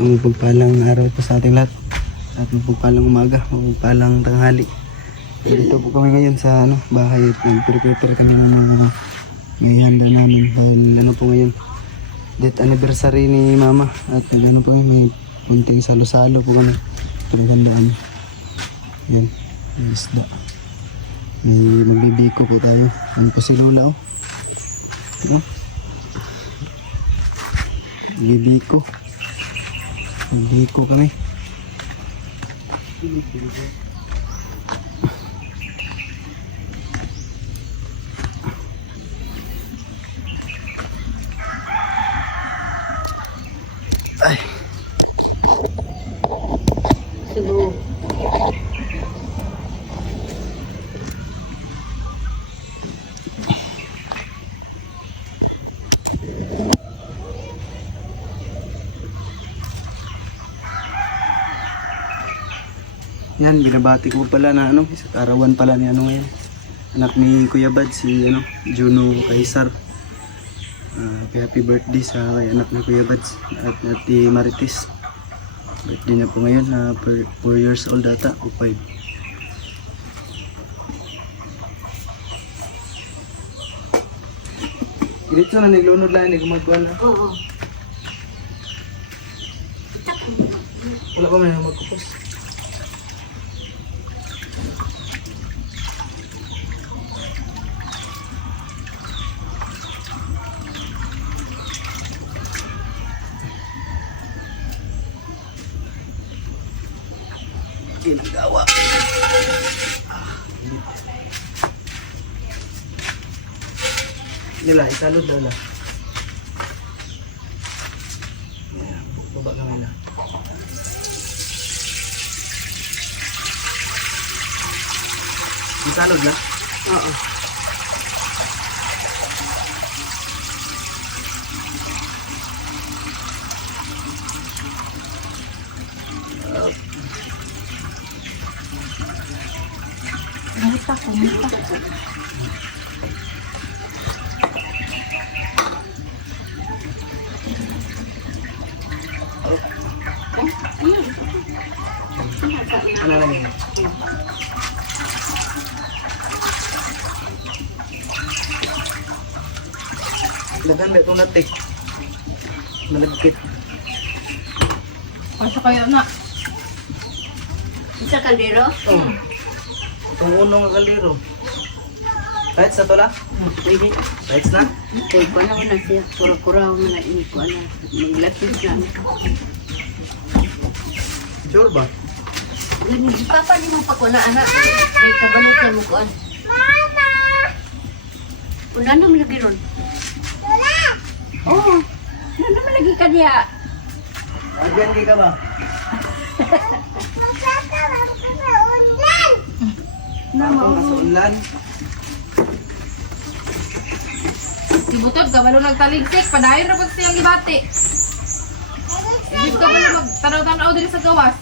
So mapagpalang araw ito sa ating lahat. At mapagpalang umaga, mapagpalang tanghali. So, dito po kami ngayon sa bahay at nag-prepare kami ng mga may handa namin. Dahil po ngayon, death anniversary ni mama. At po may punting salo-salo po kami. Pinaghandaan. Yan, may isda. May magbibiko po tayo. Ano po si Lola oh. Magbibiko. Magbibiko kami. Ay. Subo. Yan, binabati ko pala na isa arawan pala ni ngayon. Anak ni Kuya Bad, si Juno Kaisar. Happy birthday sa kay anak ni Kuya Bad at Ate Marites. Birthday na po ngayon na 4 years old ata o 5. Dito na naglunod lang, nagmagkuhan na. Oo. Wala pa man magkupos. Ginagawa. Nila, isalod na na. Baba kami na. Isalod na? Oo. Mita ko. Ano lang yun? Lagan ba itong natik? Malagkit. Pasok kayo na. Isa kaldero? Oo. Itong unong kaliro. Kahit sa tola? Pwede. Kahit na? Pwede ko na ko na siya. Kura-kura ko na ini ko na. Maglatis na. Sure ba? Papa ni mo pa ko na anak. May kabanot na mo ko. Mama! Una naman lagi ron. Oo. Ano naman lagi ka niya? Agyan ka ba? Nama, Ako sa ulan. Si Butod, kabalo nagtaligsik, padayon na po siyang ibati. Ibig kabalo magtanaw-tanaw din sa gawas.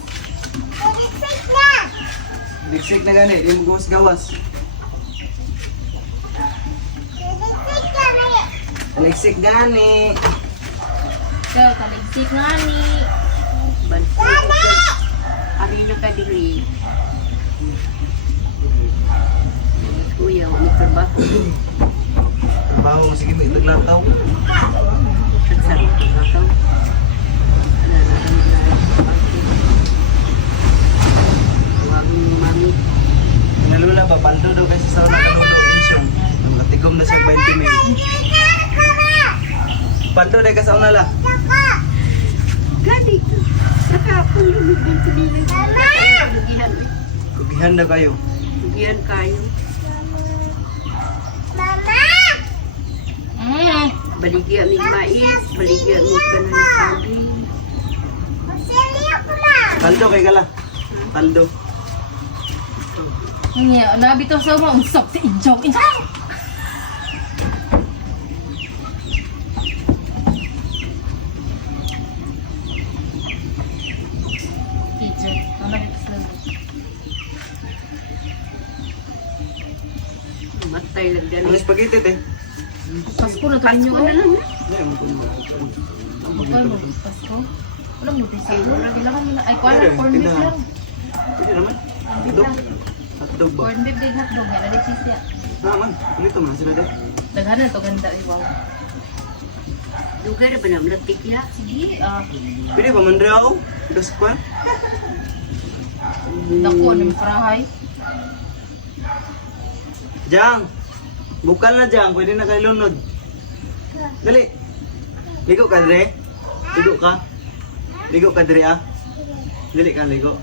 Ligsik na gani, yung gawas-gawas. Ligsik gani. So, taligsik nga ni. ari na ka diri. Kuya, umi trabaho. Trabaho mo sige, itlaglantaw. Sa trabaho. Mami. Nalula ba, paldo daw kasi sa unang kanulo, insyong. Ang katigom na siya 20 mil. Paldo daw ka sa unala. Gadi ko. Saka akong lumibin ko nila. Bugihan. Kubihan na kayo. Bugihan kayo. Baligya mig mais, baligya mig kanang saging. Paldo kay kala. Paldo. Nga, nabitaw sa mga unsap si Injaw. Injaw! Teacher, Matay lang dyan. Ang spaghetti te. Pasko na tayo. Ano lang? Hindi, ang Pasko mo. Pasko. lang mo sa ulo. Kailangan mo na. Ay, kuha lang, corn beef Tindahan. lang. Pwede naman. Corn beef Hotdog. lang. Hotdog ba? Corn beef din hotdog. Yan, ada cheese yan. Naman. Ulito mo na sila dahil. Daghanan to ganda. Ay, wow. Lugar ba na malatik ya? Sige, Pwede ba mandre ako? Gas ko dako, ano yung parahay. Jang! Bukal na Jang, pwede na kayo lunod. Dali! Ligo ka dre? Ligo ka? Ligo ka dre ah? Dali ka ligo.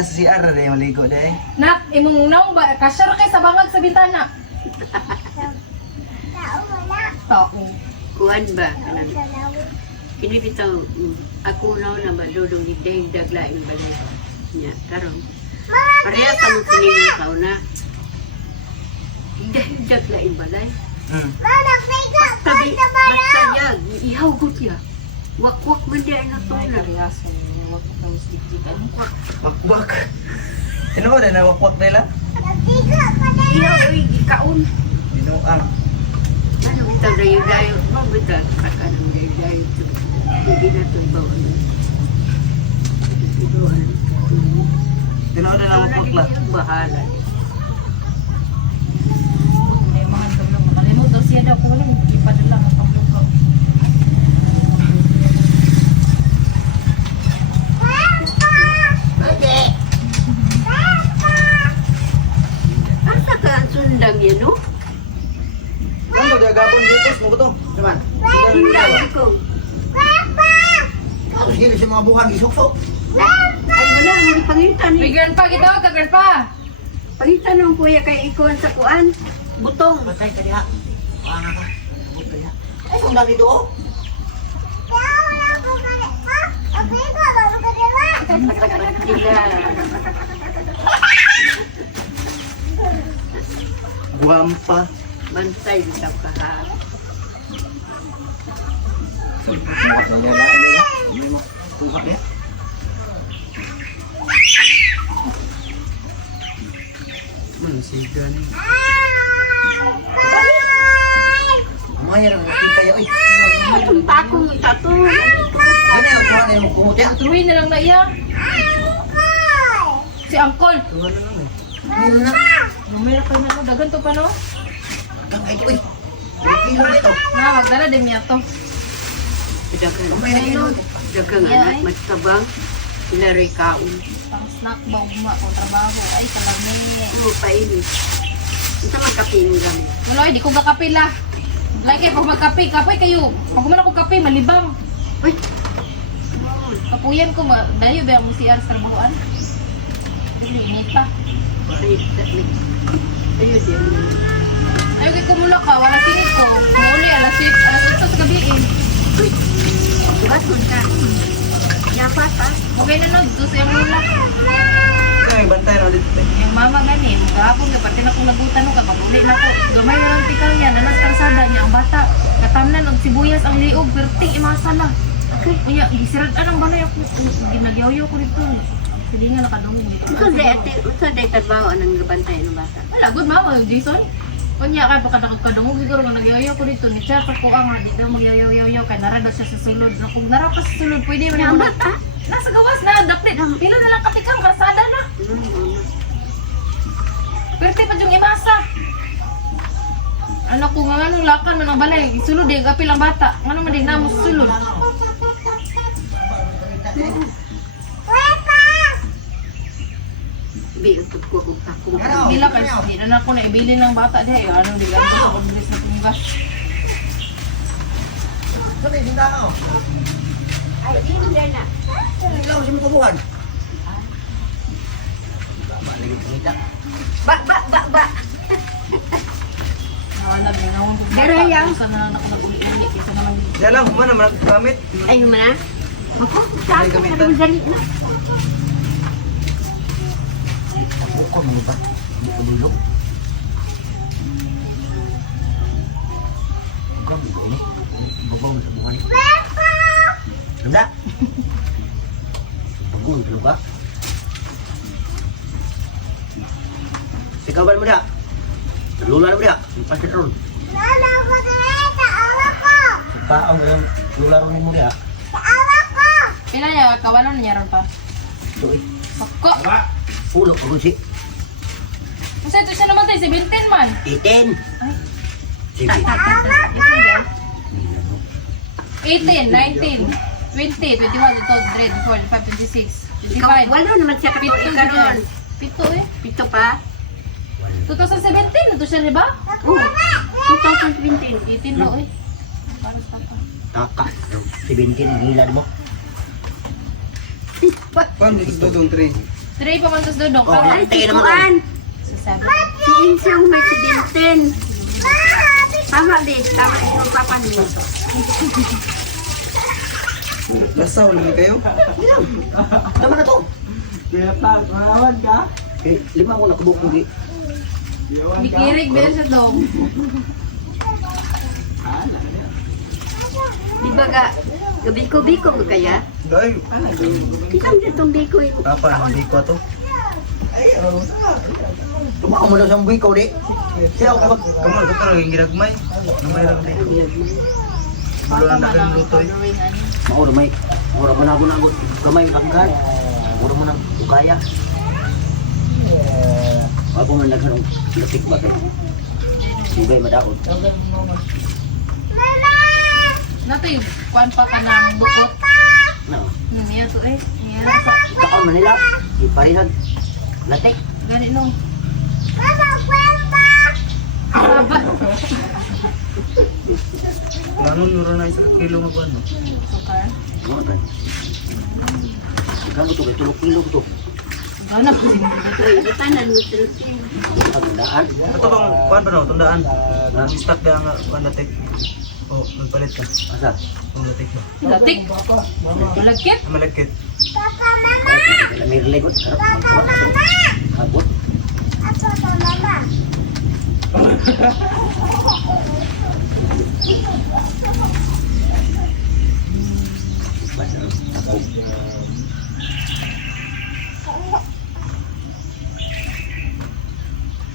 Si Ara rin maligo dahil. Nak, imong naong ba? Kasyar kay sa bangag sa bintana. Tao. Kuan ba? Kini bitaw ako na ba dodong di daglain balay. Nya karon. Pareha ka mo kini tao na. Daglain balay. Tabi masaya ihaw gud ya. Wak-wak man di na to Ay, na. kariyaso. Huwag ka pang sikik. Ano ka? Wakwak. Ano ba na wakwak nila? Ihaw ay kaon. Binuang. Ano bitaw dayo-dayo? Mo bitaw akan dayo-dayo. Hindi na to bawal. Iduan. Tinood na lang wakwak la. Bahala. May mga damdam. Makalimot daw siya daw. Kung walang ipadala ka pang bukaw. Asa ka ang sundang yan, no? Ano dia gabon dito mo to? Cuman. Hindi ko. Tapos gini si mga buhan gisukso. Ay, wala, hindi pangitan May eh. grandpa kita o, grandpa. Pangitan ng kuya kay ikuan sa kuan. Butong. Batay ka diha. Ana ka. Buto ya. Ay sundang dito oh. Dila. Guampa. Bantay bitaw ka ha. Kukat ya. Siga ni. Amay ra kita ya oi. Itong pakong tato. Ano yung kuha na yung kumot ya? Turuin na lang na iya. Si Uncle. Kuha na lang eh. Ano na? Numero kayo na no. Dagan to pa no. Kang ito oi. Kilo nito. Na, magdala din niya to. Dagang Kamay na kilo. dagang anak matabang. Ilari kaon. Pang snack ba uma o trabaho. Ay, kalamay. Mo pa ini. Ito magkaping gamit. Wala, di ko gakape la. Like pag magkape, kapoy kayo. Pag kumana ko kape, malibang. Uy. Kapuyan ko, dayo ba ang CR sa trabahoan? Init pa. Ayun din. Ayaw kay kumula ka, wala sinit ko. Muli, alas 8 sa gabi eh. Basun ka. Dapat ah. Okay na no, gusto yung mula. Kaya bantay na ulit. Yung mama ganin, kahapon ka, pati na kong nagutan no, kapag uli na ko. Gamay na lang tikal niya, nanas karsada niya, ang bata. Katamnan, og sibuyas ang liog, perting imasa na. Kaya, gisirad ang balay ako. Ginagyaw-yaw ko dito. Hindi nga nakadungin dito. Ito day trabaho ng gabantay ng bata. Wala, good mama, Jason. Kunya ka, baka nakagkadungog siguro nga nagyayaw ko dito. Ni Chaka ko ang di daw magyayaw-yaw kay narada siya sa sulod. Kung nara ka sa sulod, pwede man Yung mo. bata? Nasa gawas na, dapit. Pila na lang katikang karsada na. Pwerte pa yung imasa. Anak ko nga nung lakan man ang balay. Sulod din, kapil ang bata. Nga naman din namo sa sulod. Biutod ko kung takong. Bila ka, di na ako na ibili ng bata diha. Ano, di ka ako pagbilis na tunggas. Sabi, sinda ako. Ay, hindi na. Ilaw sa mga buhan. Lagi pangita. Ba. Nawalag na naman. Garaya. Sana nakapag-uli-uli. Kesa naman. Yan lang, kumana man gamit. Ay, mana? Ako, saan ka na dali na? Buko mo ba? Buko dulog. Bukan buko ini. Babaw sa buhan. Ganda. Buko dulog ka. Sikawan mo dah. Lula mo dah. Pasal ron. Paong yang Yung laro ni mo diha. Pila niya, kawalan niya ron pa. Doy. Ako! Ulo ko si Kasi ito siya naman tayo, 17 man. 18. Ay, Sige. 18, 19, 20, 21, 22, 23, 24, 25, 26, Ikaw, 25. walo naman siya Pito katuloy karon. Pito eh. Pito pa? 2017, ito siya diba? Oo. 2017. 18 daw eh. Paros pa pa. Taka. 17 ang hilad mo. Paano dito dodong 3? 3 pa man tas dodong. Oh, Ay, tayo naman. tikuan. Sa 7. Si Insang may 17. Tama din. Tama yung papa niyo. Lasaw naman kayo? Tama na to. Eh, 5 mo na kubok mo di. Bikirig ba siya dong? Di ba ga, gabiko-biko mo kaya? Dahil, Kitang ditong biko eh. apa, hindi ko to. Tumaw mo daw sa buhay ko di. Siya ako kapag Kamu, ito pero yung ginagmay. Namay lang dito. Malo na nagluto eh. mauro may mauro mo na gunagot. Kamay banggan. Mauro mo nang ukaya. Ako man naghanong latik ba kay. Sugay madaot. Nato yung kuwan pa ka ng bukot. No. Niya to eh. Niya na sa Ikaw Manila. Iparihag. Latik. gani nung. Aba. Langon nuro na isa kilo nga buwan. No? Sukar. Mo kan. Ikaw mo to kay 3 kilo to. Ano po sin Uy, itanan mo silusin. Pagdaan. Ito bang kuan ba no? Tundaan. Ha? Stock na nga kuan latik. Oh, magpalit ka. Asa? Kung latik ba? Latik. Tulagkit. Malagkit. Mirlegot. Abot.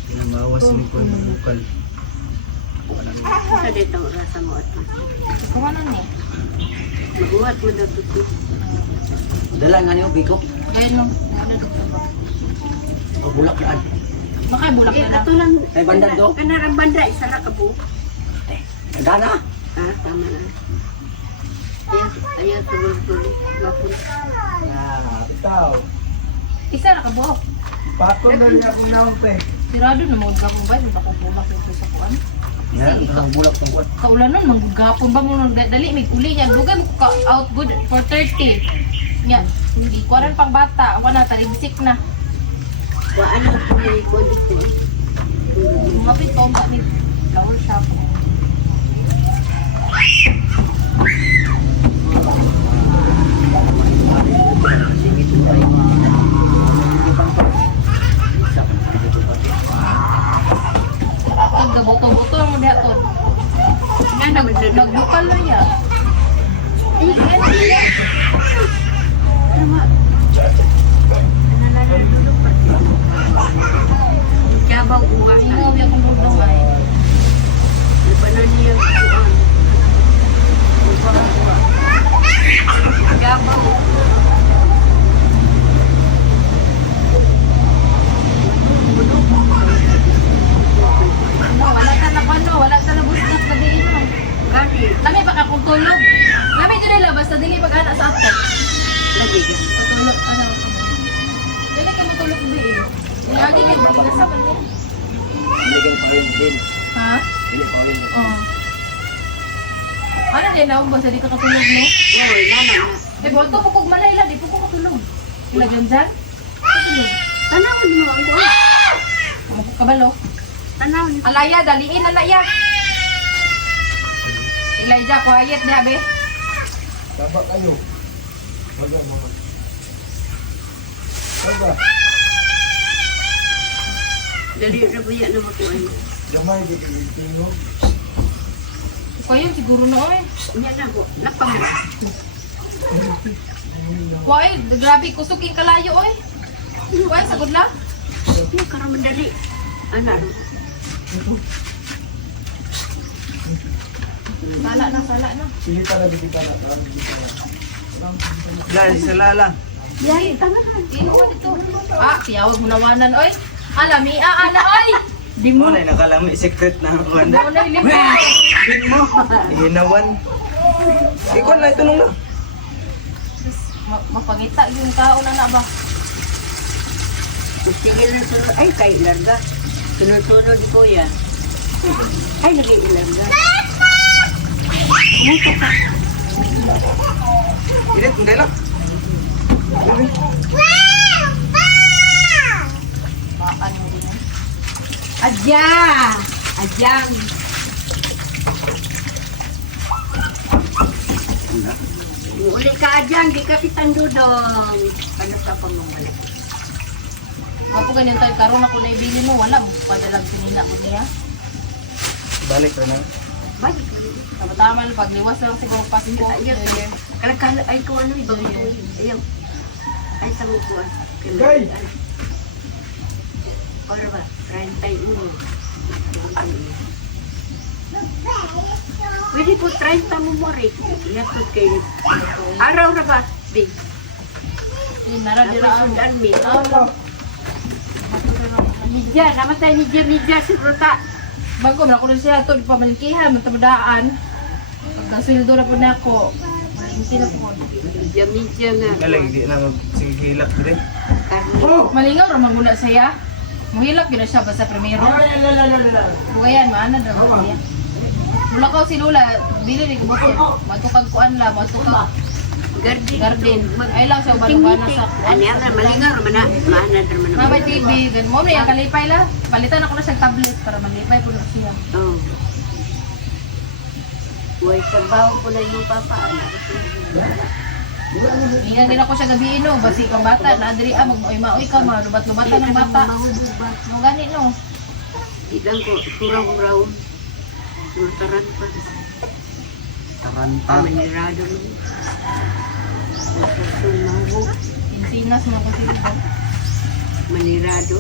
Pinamawas ni kuan ng bukal. Sa dito rasa mo ato. Kumanan ni. Maguhat mo daw ito. Dala nga niyo biko. Gani nung. Ano to ba? O bulak daan. Baka bulak Eh, na lang. kato lang. Ay, banda to? Kanarang banda, isa ra ka po. Dana. Ah, tama na. Ayaw tuloy-tuloy. Gapon. Isa na ka buhok. Patong na niya akong naong pre. Sirado na mo gapon ba? Di ba ko bulak ito sa kuan? Yan, ang bulak tong kuwan. Kaulan nun, manggugapon ba mo nung dali, may kuli niya. Dugan ka out good for 30. Nga, hindi ko rin pang bata. Ako na, talibsik na. Wa ano ko ni ko dito. Mapit ko ang ni flower shop. Ang gaboto-boto lang mo diha to. Nga, nagbukal na niya. Tama. Kabaw uwang. Ingaw yung kong ay. Iba na niya kuan. Kabaw. Ano, wala ka na ano, wala ka na bustas na diin mo. Gani. Lami pa ka kung tulog. Lami ito nila, basta dili pag-ana sa ako. Lagi ka. Matulog, ano. Dili ka matulog diin. Lagi ka mag-ina sa kanya. Bigay pa rin din. Ha? Bigay pa rin. Oo. Ano din, naong basta di ka katulog mo? Oy, naman na. Eh, buwan ko kung manay lang, di po ko matulog. Ilagyan dyan? Matulog. Tanawin mo ang kuan. Kabalo. Tanawin. Alaya, daliin, alaya. Elijah, quiet niya, be. Taba kayo. Baga mga. Taba. Dali ra ba yan na makuan. Gamay gigigiting mo. Kayo, siguro na, oy. Nya na ko. Napamara. Kuwai, grabe, kusog yung kalayo, oy. Kuwai, sagod na. Nya karon madali. Ana ro. Sala na. Lala, sa lala. Yan, tama na. Iwan ito. Tiyawag mo nawanan, oy. Alami, ala, oy. Di mo. Ano, nakalami, secret na ang kuwanda. Ano, lima. Pin mo. Hinawan. Ikaw na, ito nung na. Mapangita yung tao na ba? Sige na sunod. Ay, kay ilarga. Sunod-sunod di kuya. Ay, lagi ilarga. Init, hindi lang. Makan mo din. Adya! Adyang! Uli ka adyang, di ka kitang dudong. Ano sa pamamalik? Ako ganyan tayo karon ako na ibili mo, wala mo padalag sinila mo niya. Balik ka na. Balik. Tama-tama lang pagliwas lang siguro Pasko. Ayun. Kalakala, ay ko ano, ibang ayaw. Ay, sa mo ko. Gay! Ora ba? 31. Pwede po 30 mo mo rin. Iapot kayo. Araw na ba? Big. Naradira ang Napasundan mi. Nidya, namatay Nidya si Bruta. bago na ko na siya to pamalikihan matabadaan. Pagkasuldo na po na ako. Hindi na po. Nidya nga. Galing, di na magsigilak din. Karni. Malingaw ra maguna siya. Muhilap yun na siya basta primero. Bugayan, maana na mo siya. Mula ko si Lula, bili ni kubuto. Matukag kuan la, matukag garden. Ay lang siya ubano-ubano sa Ano yan? Malingaw naman na. Maanad naman na. Mabay TV, gan mo na yung kalipay la. Palitan ako na siyang tablet para malipay po na siya. Oo. Buhay sa baho po na yung papa. Hingan din ako siya gabi no, basi kang bata na adri mag-maoy ka, malubat-lubatan ng bata. Mo gani no. Ilang ko, kurang-raw. Mataran pa. Taranta. Manirado mo. Sumago. Insinas mo ko sila. Manirado.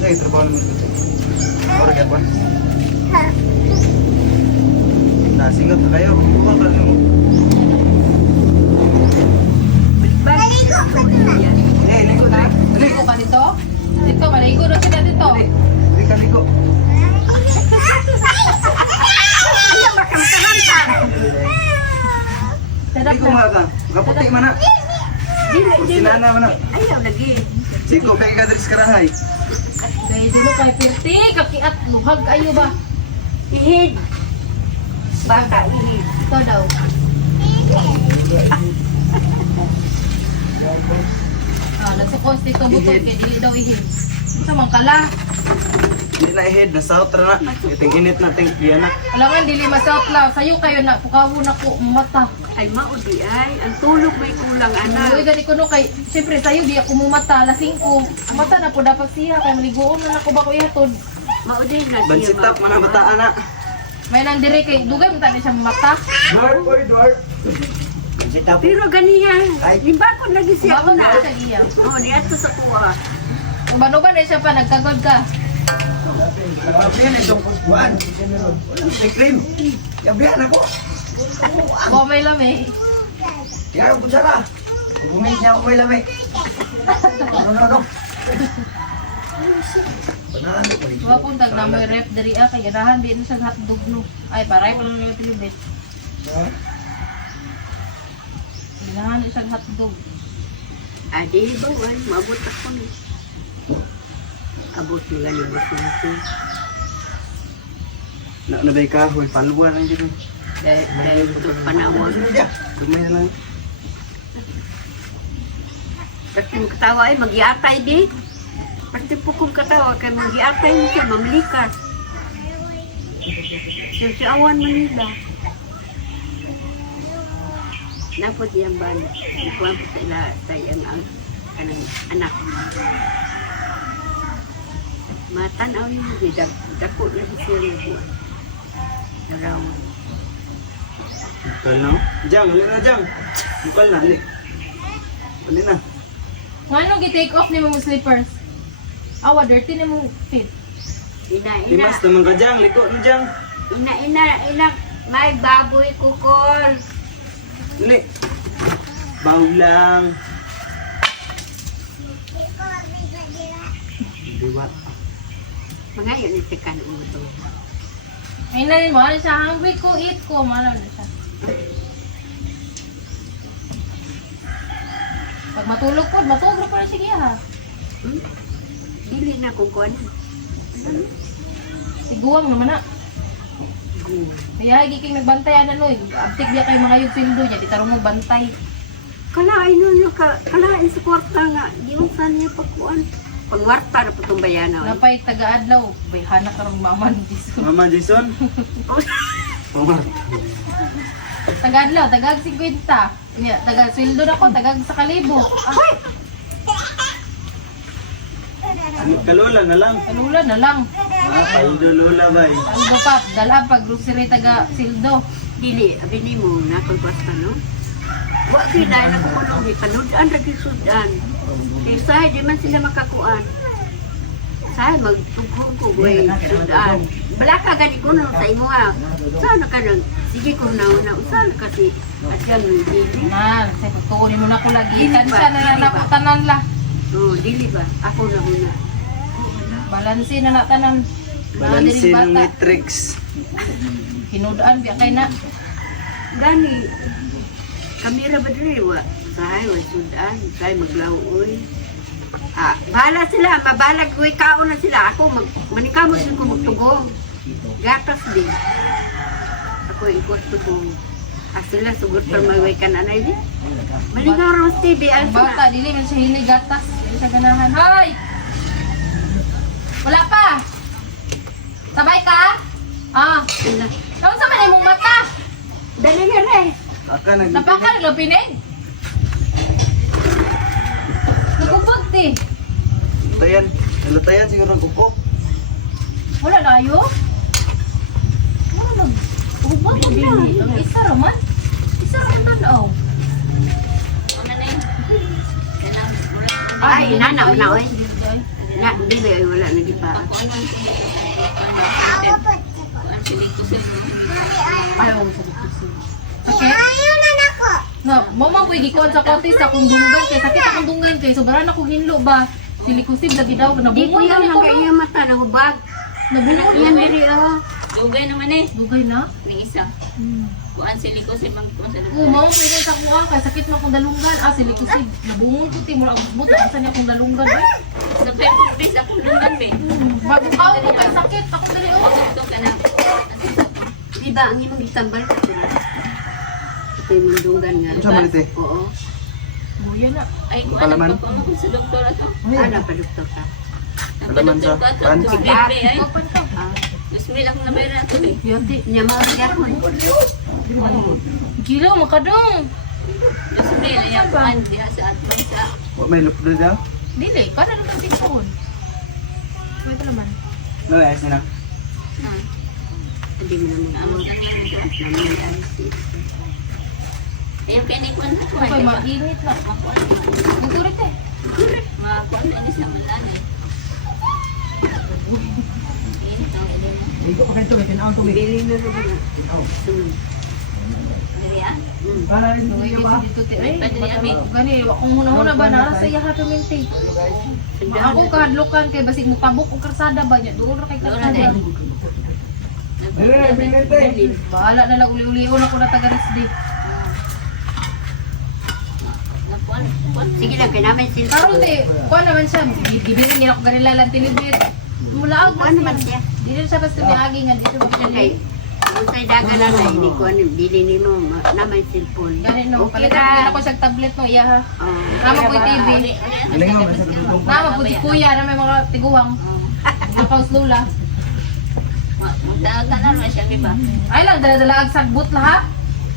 Ay, trabaho naman ito. Orga ka pa. Nasingot na kayo. Bukal ka mo. Balik. Yan. Eh, ligo na. Ligo ka dito? Dito, maligo na sila dito. Hindi ka ligo. Ayaw makamtahan ka. Sarap Ligo na. mga ka. Kaputi man na. Dili, dili. Sinana man na. Ayaw lagi. Siko, kaya ka dris karahay. Kaya dito kay Pirti, kakiat, luhag ayo ba? Ihid. Bata, ihid. Ito daw. Nagsukos dito butol kay dili daw ihid. Sa mangkala. Hindi na i-head. Nasa outra na. Iting init natin. Yan na. Alangan dili masaot lang. Sayo kayo na pukawo na ko mata. Ay, maudi ay. Ang tulog may kulang, Uy, anak. gani ko no kay siyempre sayo di ako mumata lasing ko. Ang mata na po dapat siya kay maligoon na nako ba ko ihatod. Maudi na siya. Bansitap man ang bataan na. May nang dire kay dugay mo tani siya mata. Dwarf, boy, dwarf. Bansitap. Pero ganiyan. Ay. Limba ko lagi siya Bago una. na siya iya. Oo, niyato sa kuha. Ubano-uban na siya pa nagkagod ka. Yan itong kuwan. May cream. Yabihan ako. Wa may lami. Kaya ang kutsara. Gumin niya ako may lamay. Ano? Panalo ko rin. Wa pun tag na may rep diri kay ganahan di na siya hotdog no. Ay paray pa lang yung pilibit. Ganahan di siya hotdog. Adi, bawal. Mabot ako ni. Abot mo galing natin. Nabay kahoy. Palwa lang dito. Dahil ito panahon. Kumay na lang. Kasi yung katawa ay mag-iatay di. Pati po kung katawa kay mag-iatay mo siya, mamlikas. Yung si awan Manila. Napot yung bala. Ikuha po sila tayo ang anak. Matanaw niyo, dako na siya rin. Naraw. Bukal na. Jang, hali na Jang. Bukal na, hali. Hali na. Ngano gi-take off ni mo slippers? Awa dirty ni mo feet. Ina. Limas naman ka Jang. Liko na Jang. Ina, may baboy kukol. Dili. Baw lang. Diba? Mga yun yung tikan uto. Ay na mo, ano siya, hungry ko, eat ko, malaw na siya. Pag matulog po, matulog pa na sige ha. Dili na kung kuwan. Siguang naman na. Kaya giking nagbantay ano no, abtik dia kay mga yung pildo niya, di tarong mo bantay. Kalain nun yung kalain sa kwarta nga. Di mo saan niya pagkuhan. Pangwarta na po itong bayanaw. Napay taga-adlaw, bay hanak karong maman diso. Mama Jason? Mama. Taga-adlaw, tagag 50. Nya, taga-sweldo na ko, tagag sa kalibo. Ah, Kalula na lang. kalula na lang. Paldo lula ba eh. Aldo pap, dala pag grocery taga-sildo. Dili, abini mo na kung kwarta no. Wa sila na kumunong di panudan lagi sudan. Kaya di man sila makakuan. Say magtugong ko way sudan. Bala ka gani ko no sa imo ha. Sana ka nang sige ko na usan kasi asyang dili. Na, say pagtuon mo na ko lagi. Kansa na naputanan la. Oh, dili ba? Ako na muna. Balanse na natanan. Balansin ng bata. matrix. Hinudaan biya kay na. Gani kamera ba dili wa? Say wa sudan, say maglawoy. Ah, bahala sila, mabalag ko ikaw na sila. Ako manikamos ko magtugong. Gatas din. Ako ikot tugong. Ah, sila sugot pa may ka na di. Malingaw ros TV Ang alsa. bata, dili man siya hinig gatas. Dili siya ganahan. Hoy! Wala pa! Sabay ka? Ah, Sila. ano sa man imong mata? Dali na re. Aka nag... Napaka naglapinig? Nagubot eh. Lutayan. Lutayan siguro ng upo. Wala na ayo? Wala na. Nagubot na. Ang isa raman. Isa raman tanaw. Ay, nana na oy. Na di ba wala na di pa. Ayaw sa dikusin. Okay? No, mama po gikuan sa kotis sa kung dunggan kay sakit akong dunggan kay sobrahan ako hinlo ba. Silikusib lagi daw Di ko nabungol yan na ang ko. kaya mata na hubag. Nabungol Yan na. diri oh. Dugay naman eh. Dugay na. May isa. Kuan sili ko si kuan sa Oo, mama pwede sa kuha kay sakit na akong dalunggan. Ah, silikusib. Nabungol ko ti mura abot sa niya akong dalunggan. Ay. Sa 5 days ako naman be. Bago ko kay sakit ako dali oh. Ito ka na. Di ba ang imong gitambal ko sila? Ito yung mundungan nga. Ano sa malite? Oo. Buya na. Ay kuan Palaman. pa mo sa doktor ato. Ano pa doktor ka? Palaman sa Doktor ka pan. to. Be ay. Open to. Ah, 2,000 ako na bayran ato be. yun di. Niya mga gyapon. Gila makadong. 2,000 ayan kuan diha sa ato sa Wa may lupdo daw. Dili, para lang ang tingkon. Pwede naman. No, ayos na. Hindi mo naman amo ako. kanin ko. Namin ay si. Ayun kay ni kuan ko Okay, ay. mainit na. Magkurit eh. Ma kuan ani sa malani. Bili na naman na. Diri ah. Tungay kasi dito ti. Ay, Pwede niya, Ami. gani, kung muna-muna ba nara sa iya ha minti. Ako kahadlukan kay basig mo tabok og karsada ba niya. Doon ra kay Doon na karsada. din. Bahala na lang uli-ulion ako na taga-resdi. Kuan kuan Sige lang, kaya namin sila. Karon ti, kuan naman siya. Gibilin niya ako ganila lang tinibit. Mula Kuha naman siya. Dili siya basta miagi nga dito Okay. magpili. Kung sa'y daga na na, hindi ko ano, bili ni mo, na may cellphone. Gani no, Okay palitan ra. ako siya tablet no iya ha. Oh. Nama ko TV. Galing mo sa dugtong. Nama ko si kuya na may mga tiguang. Kapaus lula. Magdagan na naman siya di ba? Ay lang dala-dala ag sagbot lahat.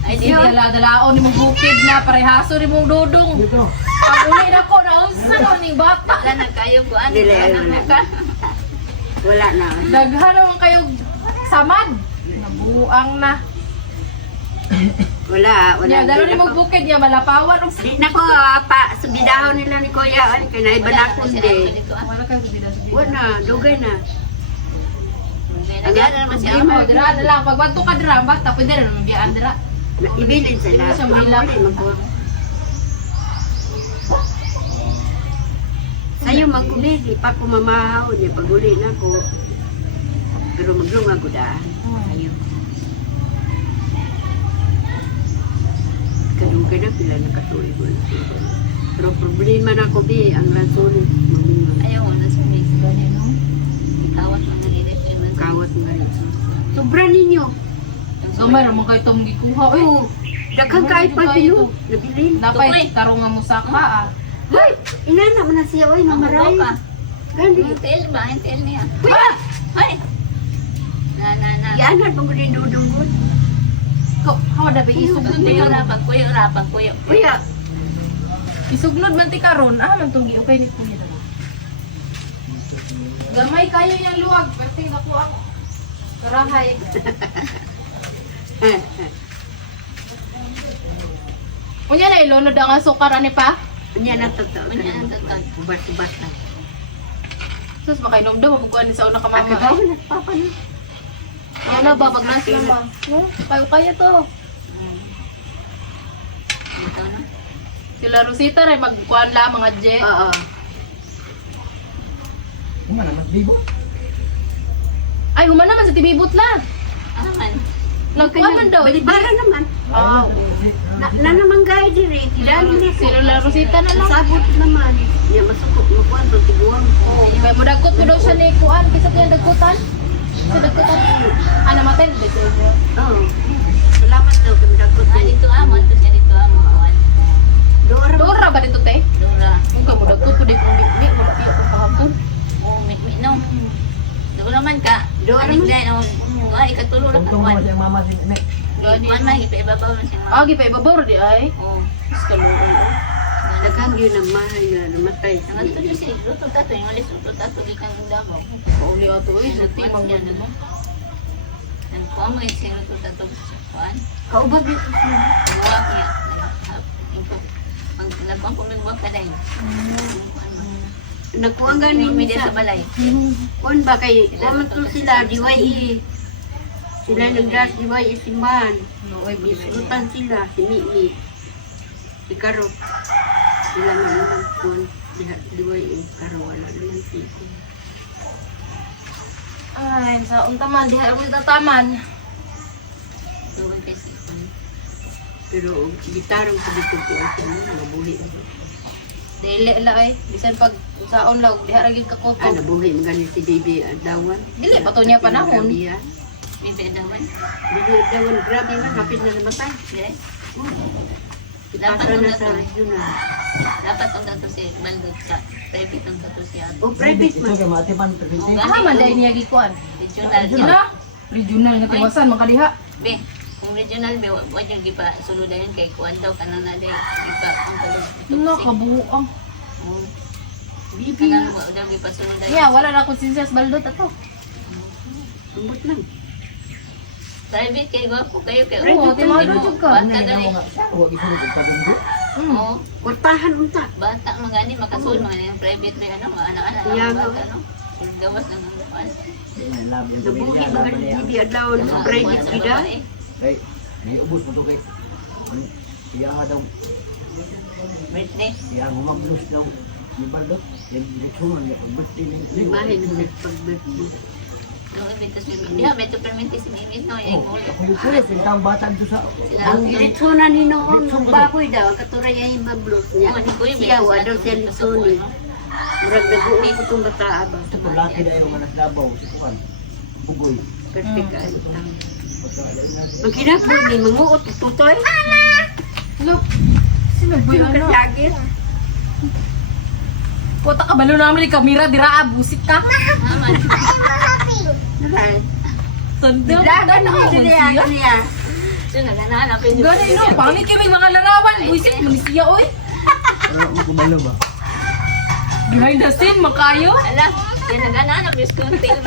Ay Di di dala-dalaon ni mong bukid na parehaso ni mong dudong. Pag uli na ko na unsa no ning bata. wala na kayo kuan. Dili, Wala wala. na ka. Wala na. Daghan naman kayo samad. Nabuang na. Wala. Nya dalo ni mong bukid niya malapawan og Di na ko, pa, subidahon nila ni Kuya, ano, kinaiba na ko di. wala kayo dila. Wala, dugay na. Dugay Nagyara naman siya. Oh, dira na lang. Pag banto ka dira, bata, pwede rin naman biyaan dira. Ibilin sila. Hindi siya mahilap. Sa'yo magkumili, pa ko mamahaw niya, pag-uli na ko. Pero maglunga ko daan. Sa'yo. Ganun ka na, pila nakatuloy ko na siya. Pero problema na ko, Bi, ang rason. Ayaw na sa mix ba niya, no? Ikawat ang nalilit. Kawat nga rin. Sobra ninyo. So, mayroon mo kayo itong gikuha. Uy, Oo. Daghang kahit pa pino. Nabilin. napay, tarong nga mo sa ka, ah. Hoy! Inana mo na siya, oy, mamaray. ka. Gani. Yung tail ba? Yung tail niya. Ay! Na. Yanan mo ko din dudunggot. Hawa na ba isugnod Kuya niya? rapat, kuya rapat, kuya. Kuya, Isugnod man ti karon, man tong okay ni kuya daw. Gamay kayo yang luwag, pero tingnan ko ang karahay. Unya na ilunod ang sukar ani pa. Anya na totoo. Kunya ang tatag. Ubat-ubat na. Sus makainom daw mabukuan ni sa una ka mama. Ako Ay, na, papa na. ano ba magnas na ba? Kayo kaya to. Ito na. Sila Rosita ray magkuan la mga je. Oo. Kumana, mas bibo. Ay human naman sa tibibot la. Aman. Nagkuan man daw. Balibara naman. Ah, Na naman gaya diri. Dali na ko. sila Rosita na lang. Sabot naman. Ya masukot mo kuan to tiguang. Oh, kaya mudagkot mo daw siya ni kuan kisa kaya dagkotan. Sa dagkotan. Ana maten dito. Oo. Salamat daw kami dagot. Dito amo, ito siya dito amo. Kuan. Dora. Dora ba dito te? Dura. Ang ka mudagkot ko di ko mi mo da ko pahapon. Oh, mi no. Dura man ka. Dura Aning man. dahil, oh. Ay, katulog lang ka. Tungtong Kuan. mo siya mama si Nek. Kuan man, ipa-ibabaw na siya. Ah, gi pa ibabaw di ay. Oh. Iskaluran. Daghang yun ang mahay na namatay. Nanganto niya siya. Luto tato. Yung alis luto tato. Ikan ng damaw. Pauli ato ay sa timang Kuan mo. mo. Ang kuan mo yung siya luto tato. Kuan. Kaubag dito. Buwak niya. Ang labang kumigwak ka dahil. Nakuha ganin May sa sa balay. kuan ba kay kuan to sila DYE. Sila nagdas DYE simbahan. Noy Bisutan sila si Mimi. Si Karo. Sila naman kuan diha DYE Karo wala naman si. Ay, sa untaman diha ako tataman. Tuwan kasi. Pero gitarong sa dito ko sa nabuhi. Dili la ay, bisan pag saon law diha ra gyud Ah, kakoto. nabuhi magani si Bibi Adawan. Dili pa to niya panahon. Bibi Pipindawan. Adawan grabe man hapit na namatay. Yes. Ipasa na sa regional. Dapat ang dato si Baldot sa private ang dato siya. O private Ito man. kay matipan. Pagkinti. Ah, man dai niya gikuan. Regional. Ina, regional nga tiwasan man kadiha. Be, kung regional be, wag yung gipa suludayan kay kuwan daw kanan na day. Gipa ang tulog. Ina kabuang. Oh, Bibi kanan nga. mo daw gipa suludayan. Yeah, wala na akong sinsas baldot ato. Ambot lang. Private kay gwapo kayo kay Oo, timado jud ka. Bata Ano dali. nga siya? Huwag isunod ang pagkundo. Oo. Kwartahan unta. Bata magani makasul mga yung private be ano mga anak-anak Yeah, lang no. bata no. Gawas lang ang gawas. Nabuhi magani Bibi Adawan sa private gida. Ay, may ubos mo to kay. Iya nga daw. Birthday. Iya nga humaglos daw. Di ba daw? Nagsuman niya. Pag-birthday niya. Limahin na nagpag-birthday. Nung ibitas si Mimi. Diha, may to permit si Mimi no. Yung Oh, ulo. ako yung pula. Pintang bata doon sa... Ang litsunan ni noon, ng baboy daw, ang katuray ay mablos niya. Siya, daw siya litsunin. Murag nag-uwi ko itong bata ba. Ito po, laki na yung managlabaw. Ito kan. Bugoy. Perfect ay. Magkinapoy ni manguot, tutoy. Look. Sino ba Sino yun? ka Ano? sakit? Kota ka balo naman ni kamera dira busit ka. Maman. Right. Sanda. Lagan mo siya, kaniya. So, naganahanap yung Gani no, pangit kami mga larawan. Buisit mo ni siya oy. Ano mo kumalo ba? Behind the scene makayo. Ala, yung naganahanap yung school tail.